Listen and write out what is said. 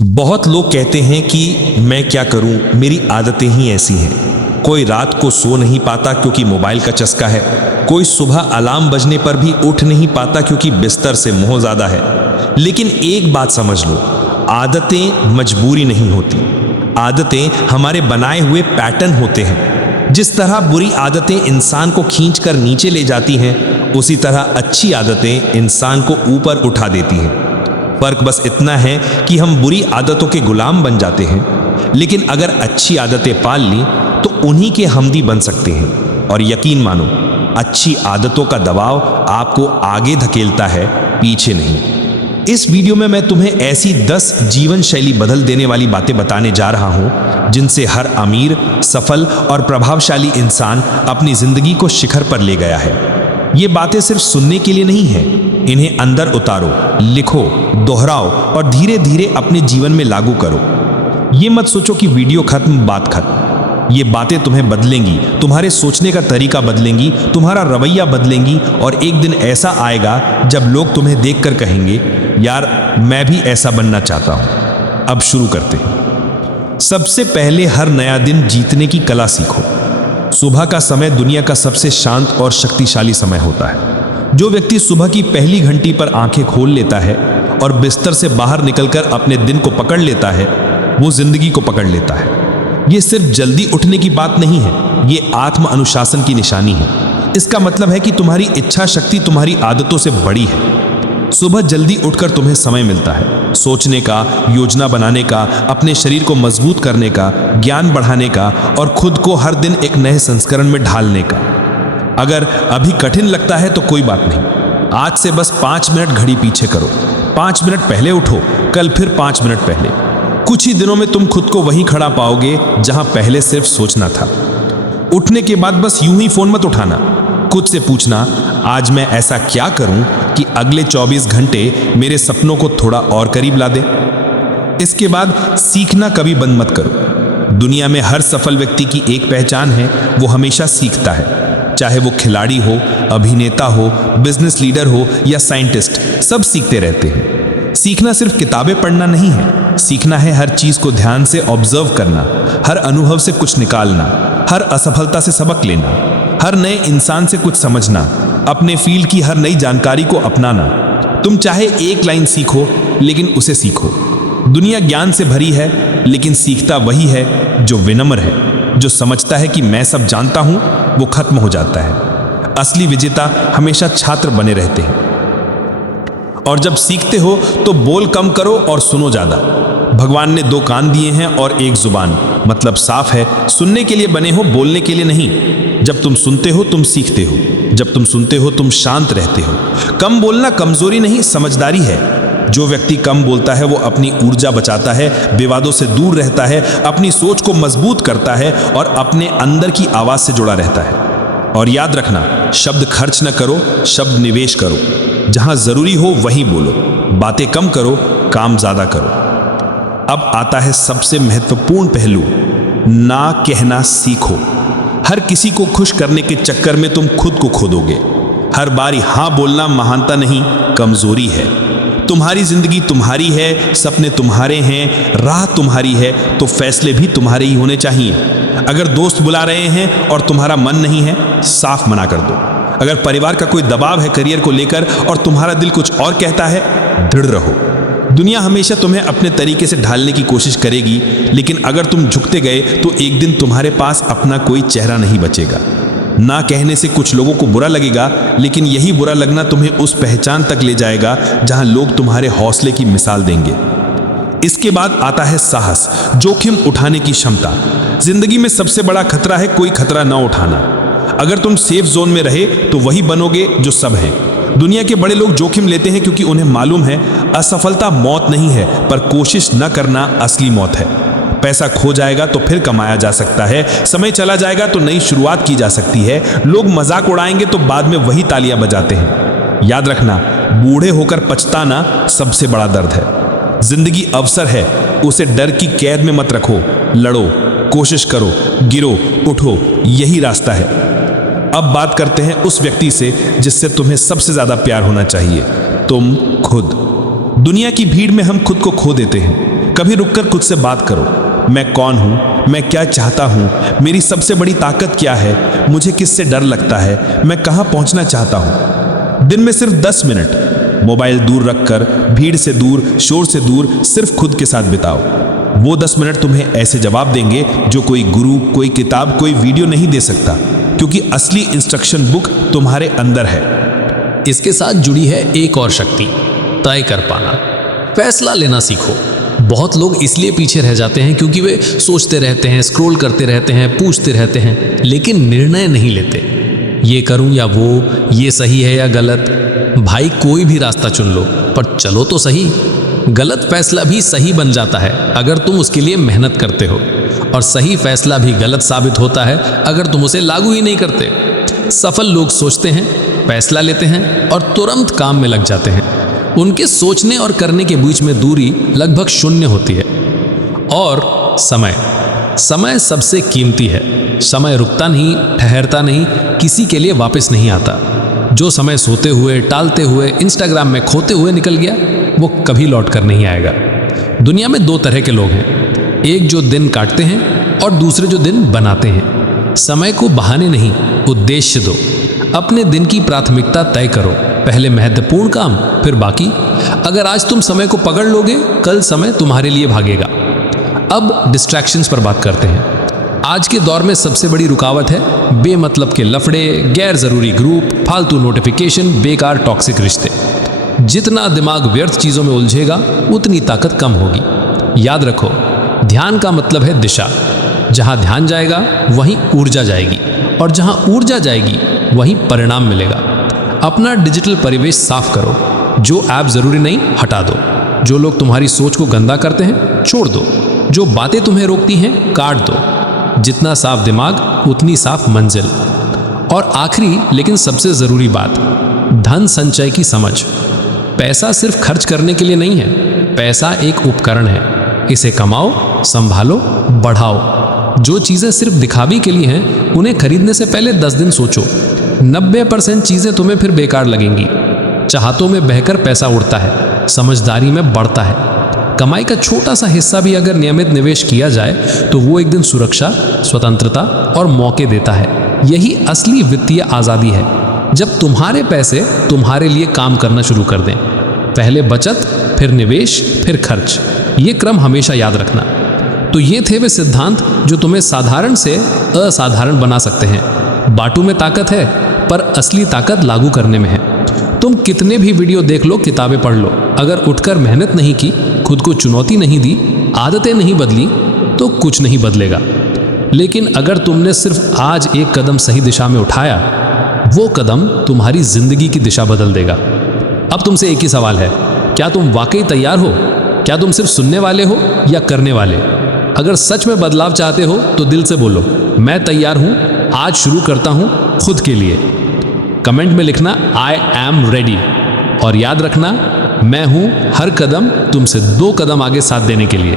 बहुत लोग कहते हैं कि मैं क्या करूं, मेरी आदतें ही ऐसी हैं। कोई रात को सो नहीं पाता क्योंकि मोबाइल का चस्का है। कोई सुबह अलार्म बजने पर भी उठ नहीं पाता क्योंकि बिस्तर से मोह ज्यादा है। लेकिन एक बात समझ लो, आदतें मजबूरी नहीं होती। आदतें हमारे बनाए हुए पैटर्न होते हैं। जिस तरह बुरी आदतें इंसान को खींचकर नीचे ले जाती हैं, उसी तरह अच्छी आदतें इंसान को ऊपर उठा देती हैं। फर्क बस इतना है कि हम बुरी आदतों के गुलाम बन जाते हैं, लेकिन अगर अच्छी आदतें पाल ली तो उन्हीं के हमदी बन सकते हैं। और यकीन मानो, अच्छी आदतों का दबाव आपको आगे धकेलता है, पीछे नहीं। इस वीडियो में मैं तुम्हें ऐसी 10 जीवन शैली बदल देने वाली बातें बताने जा रहा हूं, जिनसे हर अमीर, सफल और प्रभावशाली इंसान अपनी जिंदगी को शिखर पर ले गया है। ये बातें सिर्फ सुनने के लिए नहीं है, इन्हें अंदर उतारो, लिखो, दोहराओ और धीरे धीरे अपने जीवन में लागू करो। ये मत सोचो कि वीडियो खत्म, बात खत्म। ये बातें तुम्हें बदलेंगी, तुम्हारे सोचने का तरीका बदलेंगी, तुम्हारा रवैया बदलेंगी और एक दिन ऐसा आएगा जब लोग तुम्हें देखकर कहेंगे, यार मैं भी ऐसा बनना चाहता हूं। अब शुरू करते हैं। सबसे पहले, हर नया दिन जीतने की कला सीखो। सुबह का समय दुनिया का सबसे शांत और शक्तिशाली समय होता है। जो व्यक्ति सुबह की पहली घंटी पर आंखें खोल लेता है और बिस्तर से बाहर निकलकर अपने दिन को पकड़ लेता है, वो जिंदगी को पकड़ लेता है। ये सिर्फ जल्दी उठने की बात नहीं है, ये आत्म अनुशासन की निशानी है। इसका मतलब है कि तुम्हारी इच्छा शक्ति तुम्हारी आदतों से बड़ी है। सुबह जल्दी उठकर तुम्हें समय मिलता है सोचने का, योजना बनाने का, अपने शरीर को मजबूत करने का, ज्ञान बढ़ाने का और खुद को हर दिन एक नए संस्करण में ढालने का। अगर अभी कठिन लगता है तो कोई बात नहीं, आज से बस 5 मिनट घड़ी पीछे करो। 5 मिनट पहले उठो, कल फिर 5 मिनट पहले। कुछ ही दिनों में तुम खुद को वहीं खड़ा पाओगे जहां पहले सिर्फ सोचना था। उठने के बाद बस यूं ही फोन मत उठाना। खुद से पूछना, आज मैं ऐसा क्या करूं कि अगले 24 घंटे मेरे सपनों को थोड़ा और करीब ला दे। इसके बाद सीखना कभी बंद मत करो। दुनिया में हर सफल व्यक्ति की एक पहचान है, वो हमेशा सीखता है। चाहे वो खिलाड़ी हो, अभिनेता हो, बिजनेस लीडर हो या साइंटिस्ट, सब सीखते रहते हैं। सीखना सिर्फ किताबें पढ़ना नहीं है, सीखना है हर चीज को ध्यान से ऑब्जर्व करना, हर अनुभव से कुछ निकालना, हर असफलता से सबक लेना, हर नए इंसान से कुछ समझना, अपने फील्ड की हर नई जानकारी को अपनाना। तुम चाहे एक लाइन सीखो, लेकिन उसे सीखो। दुनिया ज्ञान से भरी है, लेकिन सीखता वही है जो विनम्र है, जो समझता है कि मैं सब जानता हूं, वो खत्म हो जाता है। असली विजेता हमेशा छात्र बने रहते हैं। और जब सीखते हो तो बोल कम करो और सुनो ज्यादा। भगवान ने 2 कान दिए हैं और 1 जुबान, मतलब साफ है, सुनने के लिए बने हो, बोलने के लिए नहीं। जब तुम सुनते हो तुम सीखते हो, जब तुम सुनते हो तुम शांत रहते हो। कम बोलना कमजोरी नहीं, समझदारी है। जो व्यक्ति कम बोलता है वो अपनी ऊर्जा बचाता है, विवादों से दूर रहता है, अपनी सोच को मजबूत करता है और अपने अंदर की आवाज से जुड़ा रहता है। और याद रखना, शब्द खर्च न करो, शब्द निवेश करो। जहां जरूरी हो वहीं बोलो, बातें कम करो, काम ज्यादा करो। अब आता है सबसे महत्वपूर्ण पहलू, ना कहना सीखो। हर किसी को खुश करने के चक्कर में तुम खुद को खो दोगे। हर बारी हाँ बोलना महानता नहीं, कमजोरी है। तुम्हारी जिंदगी तुम्हारी है, सपने तुम्हारे हैं, राह तुम्हारी है, तो फैसले भी तुम्हारे ही होने चाहिए। अगर दोस्त बुला रहे हैं और तुम्हारा मन नहीं है, साफ मना कर दो। अगर परिवार का कोई दबाव है करियर को लेकर और तुम्हारा दिल कुछ और कहता है, दृढ़ रहो। दुनिया हमेशा तुम्हें अपने तरीके से ढालने की कोशिश करेगी, लेकिन अगर तुम झुकते गए तो एक दिन तुम्हारे पास अपना कोई चेहरा नहीं बचेगा। ना कहने से कुछ लोगों को बुरा लगेगा, लेकिन यही बुरा लगना तुम्हें उस पहचान तक ले जाएगा जहां लोग तुम्हारे हौसले की मिसाल देंगे। इसके बाद आता है साहस, जोखिम उठाने की क्षमता। जिंदगी में सबसे बड़ा खतरा है कोई खतरा ना उठाना। अगर तुम सेफ जोन में रहे तो वही बनोगे जो सब हैं। दुनिया के बड़े लोग जोखिम लेते हैं क्योंकि उन्हें मालूम है असफलता मौत नहीं है, पर कोशिश न करना असली मौत है। पैसा खो जाएगा तो फिर कमाया जा सकता है, समय चला जाएगा तो नई शुरुआत की जा सकती है। लोग मजाक उड़ाएंगे तो बाद में वही तालियां बजाते हैं। याद रखना, बूढ़े होकर पछताना सबसे बड़ा दर्द है। जिंदगी अवसर है, उसे डर की कैद में मत रखो। लड़ो, कोशिश करो, गिरो, उठो, यही रास्ता है। अब बात करते हैं उस व्यक्ति से जिससे तुम्हें सबसे ज्यादा प्यार होना चाहिए, तुम खुद। दुनिया की भीड़ में हम खुद को खो देते हैं, कभी रुककर खुद से बात करो, मैं कौन हूं, मैं क्या चाहता हूं, मेरी सबसे बड़ी ताकत क्या है, मुझे किससे डर लगता है, मैं कहां पहुंचना चाहता हूं। दिन में सिर्फ 10 मिनट मोबाइल दूर रखकर, भीड़ से दूर, शोर से दूर, सिर्फ खुद के साथ बिताओ। वो 10 मिनट तुम्हें ऐसे जवाब देंगे जो कोई गुरु, कोई किताब, कोई वीडियो नहीं दे सकता, क्योंकि असली इंस्ट्रक्शन बुक तुम्हारे अंदर है। इसके साथ जुड़ी है एक और शक्ति, तय कर पाना। फैसला लेना सीखो। बहुत लोग इसलिए पीछे रह जाते हैं क्योंकि वे सोचते रहते हैं, स्क्रॉल करते रहते हैं, पूछते रहते हैं, लेकिन निर्णय नहीं लेते। ये करूं या वो, ये सही है या गलत। भाई कोई भी रास्ता चुन लो, पर चलो तो सही। गलत फैसला भी सही बन जाता है अगर तुम उसके लिए मेहनत करते हो, और सही फैसला भी गलत साबित होता है अगर तुम उसे लागू ही नहीं करते। सफल लोग सोचते हैं, फैसला लेते हैं और तुरंत काम में लग जाते हैं। उनके सोचने और करने के बीच में दूरी लगभग शून्य होती है। और समय सबसे कीमती है। समय रुकता नहीं, ठहरता नहीं, किसी के लिए वापस नहीं आता। जो समय सोते हुए, टालते हुए, इंस्टाग्राम में खोते हुए निकल गया, वो कभी लौट कर नहीं आएगा। दुनिया में 2 तरह के लोग हैं, एक जो दिन काटते हैं और दूसरे जो दिन बनाते हैं। समय को बहाने नहीं, उद्देश्य दो। अपने दिन की प्राथमिकता तय करो, पहले महत्वपूर्ण काम, फिर बाकी। अगर आज तुम समय को पकड़ लोगे, कल समय तुम्हारे लिए भागेगा। अब डिस्ट्रैक्शंस पर बात करते हैं। आज के दौर में सबसे बड़ी रुकावट है बेमतलब के लफड़े, गैर जरूरी ग्रुप, फालतू नोटिफिकेशन, बेकार टॉक्सिक रिश्ते। जितना दिमाग व्यर्थ चीजों में उलझेगा, उतनी ताकत कम होगी। याद रखो, ध्यान का मतलब है दिशा। जहां ध्यान जाएगा वहीं ऊर्जा जाएगी, और जहां ऊर्जा जाएगी वहीं परिणाम मिलेगा। अपना डिजिटल परिवेश साफ करो। जो ऐप जरूरी नहीं, हटा दो। जो लोग तुम्हारी सोच को गंदा करते हैं, छोड़ दो। जो बातें तुम्हें रोकती हैं, काट दो। जितना साफ दिमाग, उतनी साफ मंजिल। और आखिरी लेकिन सबसे जरूरी बात, धन संचय की समझ। पैसा सिर्फ खर्च करने के लिए नहीं है, पैसा एक उपकरण है। इसे कमाओ, संभालो, बढ़ाओ। जो चीजें सिर्फ दिखावे के लिए हैं, उन्हें खरीदने से पहले 10 दिन सोचो। 90% चीजें तुम्हें फिर बेकार लगेंगी। चाहतों में बहकर पैसा उड़ता है, समझदारी में बढ़ता है। कमाई का छोटा सा हिस्सा भी अगर नियमित निवेश किया जाए, तो वो एक दिन सुरक्षा, स्वतंत्रता और मौके देता है। यही असली वित्तीय आज़ादी है, जब तुम्हारे पैसे तुम्हारे लिए काम करना शुरू कर दें। पहले बचत, फिर निवेश, फिर खर्च। ये क्रम हमेशा याद रखना। तो ये थे वे सिद्धांत जो तुम्हें साधारण से असाधारण बना सकते हैं। बाटू में ताकत है, पर असली ताकत लागू करने में है। तुम कितने भी वीडियो देख लो, किताबें पढ़ लो, अगर उठकर मेहनत नहीं की, खुद को चुनौती नहीं दी, आदतें नहीं बदली, तो कुछ नहीं बदलेगा। लेकिन अगर तुमने सिर्फ आज एक कदम सही दिशा में उठाया, वो कदम तुम्हारी जिंदगी की दिशा बदल देगा। अब तुमसे एक ही सवाल है, क्या तुम वाकई तैयार हो? क्या तुम सिर्फ सुनने वाले हो या करने वाले? अगर सच में बदलाव चाहते हो तो दिल से बोलो, मैं तैयार हूं, आज शुरू करता हूं खुद के लिए। कमेंट में लिखना आई एम रेडी, और याद रखना, मैं हूं हर कदम तुमसे 2 कदम आगे साथ देने के लिए।